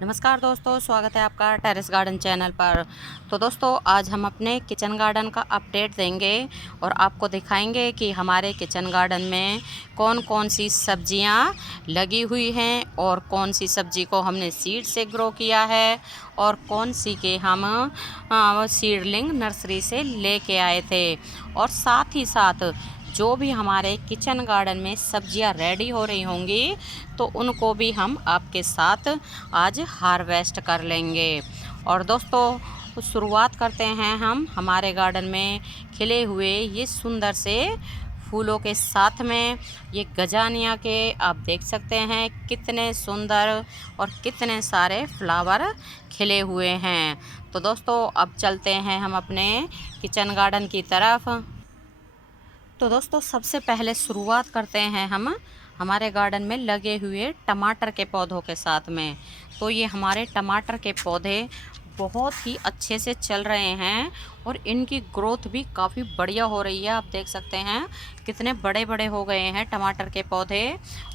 नमस्कार दोस्तों, स्वागत है आपका टेरेस गार्डन चैनल पर। तो दोस्तों, आज हम अपने किचन गार्डन का अपडेट देंगे और आपको दिखाएंगे कि हमारे किचन गार्डन में कौन कौन सी सब्जियां लगी हुई हैं और कौन सी सब्जी को हमने सीड से ग्रो किया है और कौन सी के हम सीडलिंग नर्सरी से लेके आए थे। और साथ ही साथ जो भी हमारे किचन गार्डन में सब्जियां रेडी हो रही होंगी तो उनको भी हम आपके साथ आज हार्वेस्ट कर लेंगे। और दोस्तों, शुरुआत करते हैं हम हमारे गार्डन में खिले हुए ये सुंदर से फूलों के साथ में। ये गजानिया के आप देख सकते हैं कितने सुंदर और कितने सारे फ्लावर खिले हुए हैं। तो दोस्तों, अब चलते हैं हम अपने किचन गार्डन की तरफ। तो दोस्तों, सबसे पहले शुरुआत करते हैं हम हमारे गार्डन में लगे हुए टमाटर के पौधों के साथ में। तो ये हमारे टमाटर के पौधे बहुत ही अच्छे से चल रहे हैं और इनकी ग्रोथ भी काफ़ी बढ़िया हो रही है। आप देख सकते हैं कितने बड़े बड़े हो गए हैं टमाटर के पौधे।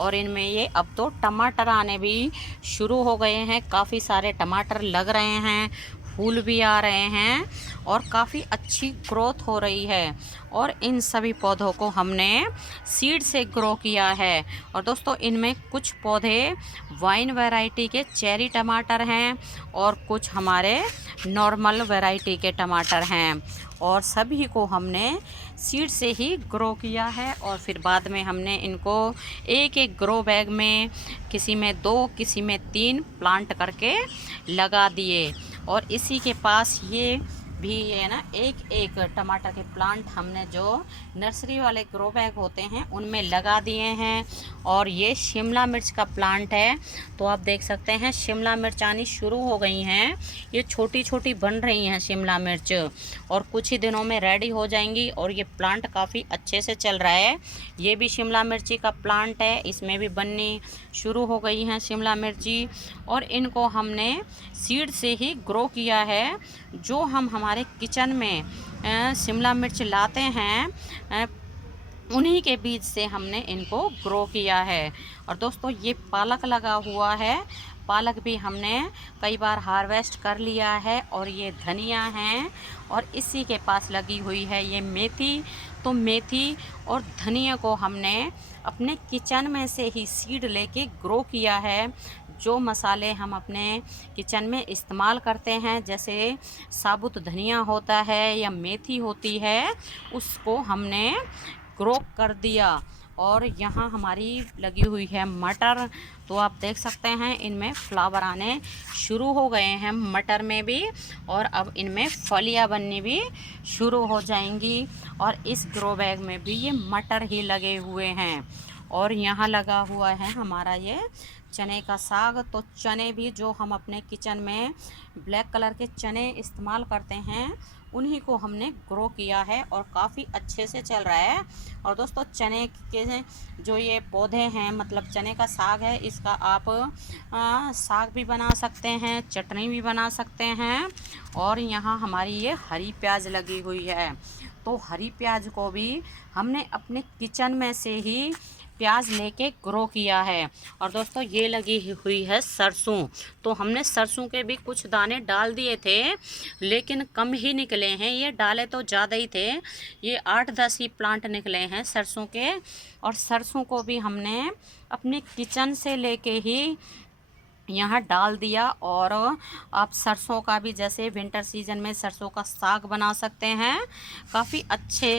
और इनमें ये अब तो टमाटर आने भी शुरू हो गए हैं, काफ़ी सारे टमाटर लग रहे हैं, फूल भी आ रहे हैं और काफ़ी अच्छी ग्रोथ हो रही है। और इन सभी पौधों को हमने सीड से ग्रो किया है। और दोस्तों, इनमें कुछ पौधे वाइन वैरायटी के चेरी टमाटर हैं और कुछ हमारे नॉर्मल वैरायटी के टमाटर हैं। और सभी को हमने सीड से ही ग्रो किया है और फिर बाद में हमने इनको एक एक ग्रो बैग में, किसी में 2 किसी में 3 प्लांट करके लगा दिए। और इसी के पास ये भी है ना, एक एक टमाटर के प्लांट हमने जो नर्सरी वाले ग्रो बैग होते हैं उनमें लगा दिए हैं। और ये शिमला मिर्च का प्लांट है। तो आप देख सकते हैं शिमला मिर्च आनी शुरू हो गई हैं। ये छोटी छोटी बन रही हैं शिमला मिर्च और कुछ ही दिनों में रेडी हो जाएंगी। और ये प्लांट काफ़ी अच्छे से चल रहा है। ये भी शिमला मिर्ची का प्लांट है, इसमें भी बननी शुरू हो गई हैं शिमला मिर्ची। और इनको हमने सीड से ही ग्रो किया है। जो हम हमारे किचन में शिमला मिर्च लाते हैं उन्हीं के बीज से हमने इनको ग्रो किया है। और दोस्तों, ये पालक लगा हुआ है, पालक भी हमने कई बार हार्वेस्ट कर लिया है। और ये धनिया है और इसी के पास लगी हुई है ये मेथी। तो मेथी और धनिया को हमने अपने किचन में से ही सीड लेके ग्रो किया है। जो मसाले हम अपने किचन में इस्तेमाल करते हैं, जैसे साबुत धनिया होता है या मेथी होती है, उसको हमने ग्रो कर दिया। और यहाँ हमारी लगी हुई है मटर। तो आप देख सकते हैं इनमें फ्लावर आने शुरू हो गए हैं मटर में भी, और अब इनमें फलियाँ बननी भी शुरू हो जाएंगी। और इस ग्रो बैग में भी ये मटर ही लगे हुए हैं। और यहाँ लगा हुआ है हमारा ये चने का साग। तो चने भी जो हम अपने किचन में ब्लैक कलर के चने इस्तेमाल करते हैं उन्हीं को हमने ग्रो किया है और काफ़ी अच्छे से चल रहा है। और दोस्तों, चने के जो ये पौधे हैं, मतलब चने का साग है, इसका आप साग भी बना सकते हैं, चटनी भी बना सकते हैं। और यहाँ हमारी ये हरी प्याज लगी हुई है। तो हरी प्याज को भी हमने अपने किचन में से ही प्याज लेके ग्रो किया है। और दोस्तों, ये लगी हुई है सरसों। तो हमने सरसों के भी कुछ दाने डाल दिए थे लेकिन कम ही निकले हैं, ये डाले तो ज़्यादा ही थे। ये 8-10 ही प्लांट निकले हैं सरसों के। और सरसों को भी हमने अपने किचन से लेके ही यहाँ डाल दिया। और आप सरसों का भी, जैसे विंटर सीजन में सरसों का साग बना सकते हैं, काफ़ी अच्छे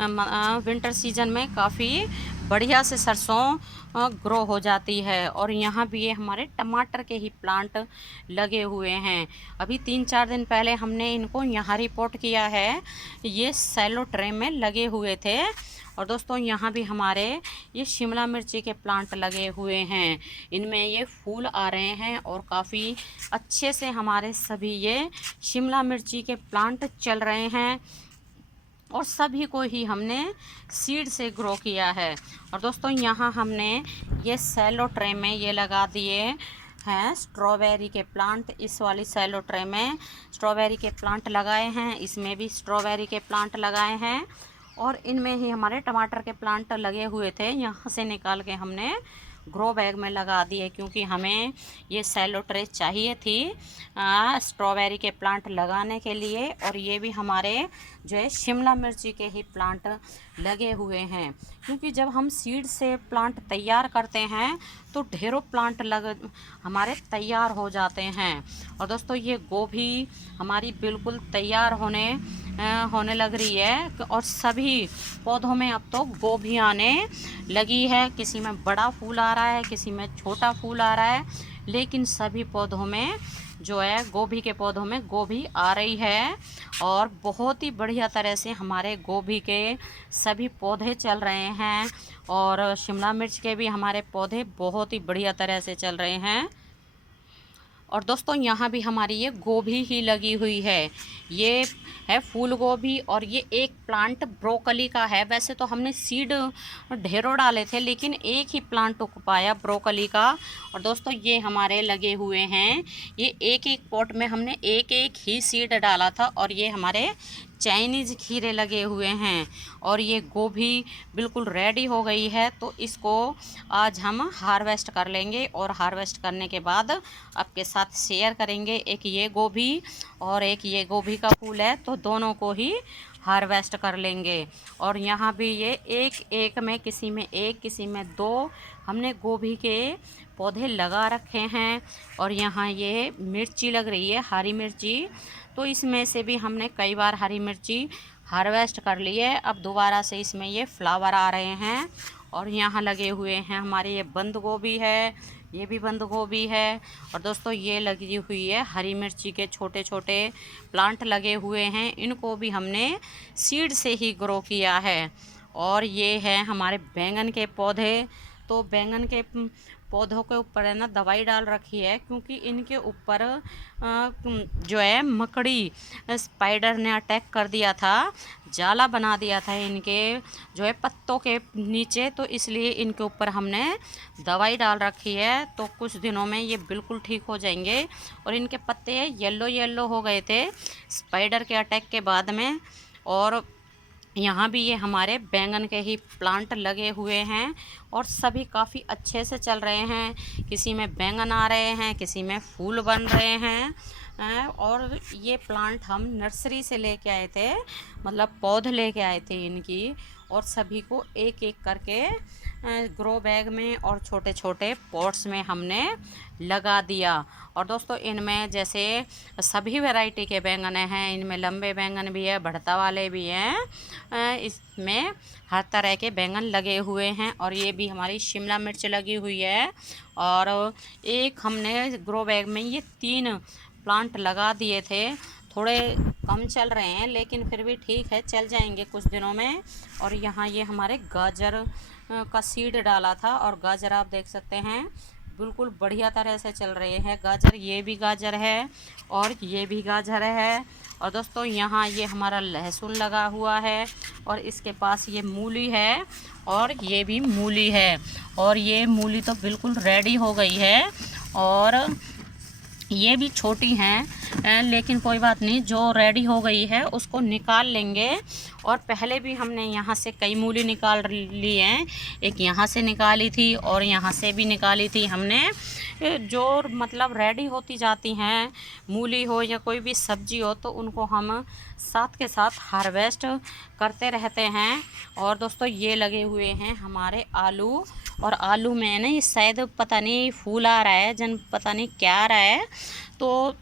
विंटर सीजन में काफ़ी बढ़िया से सरसों ग्रो हो जाती है। और यहाँ भी ये हमारे टमाटर के ही प्लांट लगे हुए हैं। अभी 3-4 दिन पहले हमने इनको यहाँ रिपोर्ट किया है, ये सैलो ट्रे में लगे हुए थे। और दोस्तों, यहाँ भी हमारे ये शिमला मिर्ची के प्लांट लगे हुए हैं, इनमें ये फूल आ रहे हैं और काफ़ी अच्छे से हमारे सभी ये शिमला मिर्ची के प्लांट चल रहे हैं। और सभी को ही हमने सीड से ग्रो किया है। और दोस्तों, यहाँ हमने ये सैलो ट्रे में ये लगा दिए हैं स्ट्रॉबेरी के प्लांट। इस वाली सैलो ट्रे में स्ट्रॉबेरी के प्लांट लगाए हैं, इसमें भी स्ट्रॉबेरी के प्लांट लगाए हैं। और इनमें ही हमारे टमाटर के प्लांट लगे हुए थे, यहाँ से निकाल के हमने ग्रो बैग में लगा दिए, क्योंकि हमें ये सैलो ट्रे चाहिए थी स्ट्रॉबेरी के प्लांट लगाने के लिए। और ये भी हमारे जो है शिमला मिर्ची के ही प्लांट लगे हुए हैं, क्योंकि जब हम सीड से प्लांट तैयार करते हैं तो ढेरों प्लांट हमारे तैयार हो जाते हैं। और दोस्तों ये गोभी हमारी बिल्कुल तैयार होने लग रही है, और सभी पौधों में अब तो गोभी आने लगी है। किसी में बड़ा फूल आ रहा है, किसी में छोटा फूल आ रहा है, लेकिन सभी पौधों में जो है गोभी के पौधों में गोभी आ रही है। और बहुत ही बढ़िया तरह से हमारे गोभी के सभी पौधे चल रहे हैं, और शिमला मिर्च के भी हमारे पौधे बहुत ही बढ़िया तरह से चल रहे हैं। और दोस्तों यहाँ भी हमारी ये गोभी ही लगी हुई है, ये है फूल गोभी। और ये एक प्लांट ब्रोकली का है। वैसे तो हमने सीड ढेरों डाले थे, लेकिन एक ही प्लांट उग पाया ब्रोकली का। और दोस्तों ये हमारे लगे हुए हैं, ये एक एक पॉट में हमने एक एक ही सीड डाला था। और ये हमारे चाइनीज़ खीरे लगे हुए हैं, और ये गोभी बिल्कुल रेडी हो गई है। तो इसको आज हम हार्वेस्ट कर लेंगे, और हार्वेस्ट करने के बाद आपके साथ शेयर करेंगे। एक ये गोभी और एक ये गोभी का फूल है, तो दोनों को ही हार्वेस्ट कर लेंगे। और यहाँ भी ये एक एक में, किसी में एक किसी में दो हमने गोभी के पौधे लगा रखे हैं। और यहाँ ये मिर्ची लग रही है, हरी मिर्ची, तो इसमें से भी हमने कई बार हरी मिर्ची हार्वेस्ट कर ली है। अब दोबारा से इसमें ये फ्लावर आ रहे हैं। और यहाँ लगे हुए हैं हमारे ये बंद गोभी है, ये भी बंद गोभी है। और दोस्तों ये लगी हुई है हरी मिर्ची के छोटे छोटे प्लांट लगे हुए हैं, इनको भी हमने सीड से ही ग्रो किया है। और ये है हमारे बैंगन के पौधे, तो बैंगन के पौधों के ऊपर है ना दवाई डाल रखी है, क्योंकि इनके ऊपर जो है मकड़ी स्पाइडर ने अटैक कर दिया था, जाला बना दिया था इनके जो है पत्तों के नीचे। तो इसलिए इनके ऊपर हमने दवाई डाल रखी है, तो कुछ दिनों में ये बिल्कुल ठीक हो जाएंगे। और इनके पत्ते येलो येलो हो गए थे स्पाइडर के अटैक के बाद में। और यहाँ भी ये हमारे बैंगन के ही प्लांट लगे हुए हैं, और सभी काफ़ी अच्छे से चल रहे हैं। किसी में बैंगन आ रहे हैं, किसी में फूल बन रहे हैं। और ये प्लांट हम नर्सरी से लेके आए थे, मतलब पौध लेके आए थे इनकी, और सभी को एक एक करके ग्रो बैग में और छोटे छोटे पॉट्स में हमने लगा दिया। और दोस्तों इनमें जैसे सभी वैरायटी के बैंगन हैं, इनमें लंबे बैंगन भी है, भड़ता वाले भी हैं, इसमें हर तरह के बैंगन लगे हुए हैं। और ये भी हमारी शिमला मिर्च लगी हुई है। और एक हमने ग्रो बैग में ये 3 प्लांट लगा दिए थे, थोड़े कम चल रहे हैं, लेकिन फिर भी ठीक है, चल जाएंगे कुछ दिनों में। और यहाँ ये हमारे गाजर का सीड डाला था, और गाजर आप देख सकते हैं बिल्कुल बढ़िया तरह से चल रहे हैं गाजर। ये भी गाजर है और ये भी गाजर है। और दोस्तों यहाँ ये हमारा लहसुन लगा हुआ है, और इसके पास ये मूली है, और ये भी मूली है। और ये मूली तो बिल्कुल रेडी हो गई है, और ये भी छोटी हैं, लेकिन कोई बात नहीं, जो रेडी हो गई है उसको निकाल लेंगे। और पहले भी हमने यहाँ से कई मूली निकाल ली हैं, एक यहाँ से निकाली थी और यहाँ से भी निकाली थी हमने। जो मतलब रेडी होती जाती हैं, मूली हो या कोई भी सब्जी हो, तो उनको हम साथ के साथ हार्वेस्ट करते रहते हैं। और दोस्तों ये लगे हुए हैं हमारे आलू, और आलू में ना ये शायद पता नहीं फूल आ रहा है, पता नहीं क्या आ रहा है। तो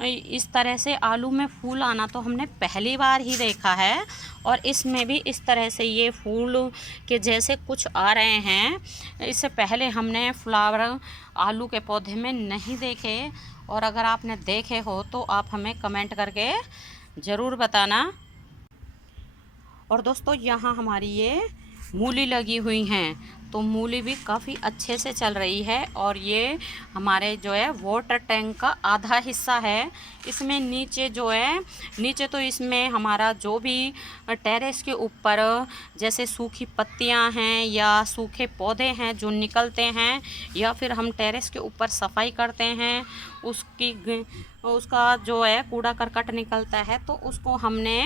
इस तरह से आलू में फूल आना तो हमने पहली बार ही देखा है, और इसमें भी इस तरह से ये फूल के जैसे कुछ आ रहे हैं। इससे पहले हमने फ्लावर आलू के पौधे में नहीं देखे, और अगर आपने देखे हो तो आप हमें कमेंट करके ज़रूर बताना। और दोस्तों यहाँ हमारी ये मूली लगी हुई हैं, तो मूली भी काफ़ी अच्छे से चल रही है। और ये हमारे जो है वाटर टैंक का आधा हिस्सा है। इसमें नीचे जो है, नीचे तो इसमें हमारा जो भी टेरेस के ऊपर जैसे सूखी पत्तियां हैं या सूखे पौधे हैं जो निकलते हैं, या फिर हम टेरेस के ऊपर सफाई करते हैं, उसका जो है कूड़ा करकट निकलता है, तो उसको हमने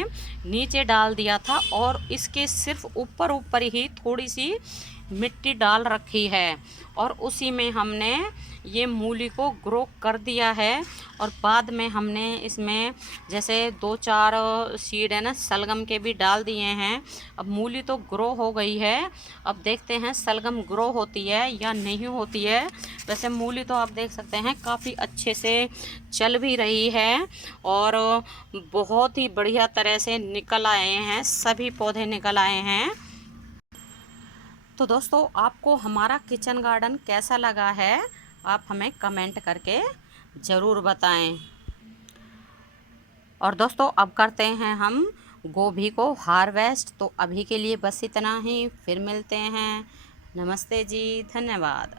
नीचे डाल दिया था। और इसके सिर्फ ऊपर ऊपर ही थोड़ी सी मिट्टी डाल रखी है और उसी में हमने ये मूली को ग्रो कर दिया है। और बाद में हमने इसमें जैसे 2-4 सीड है ना सलगम के भी डाल दिए हैं। अब मूली तो ग्रो हो गई है, अब देखते हैं सलगम ग्रो होती है या नहीं होती है। वैसे मूली तो आप देख सकते हैं काफ़ी अच्छे से चल भी रही है और बहुत ही बढ़िया तरह से निकल आए हैं, सभी पौधे निकल आए हैं। तो दोस्तों आपको हमारा किचन गार्डन कैसा लगा है, आप हमें कमेंट करके ज़रूर बताएं। और दोस्तों अब करते हैं हम गोभी को हार्वेस्ट। तो अभी के लिए बस इतना ही, फिर मिलते हैं। नमस्ते जी, धन्यवाद।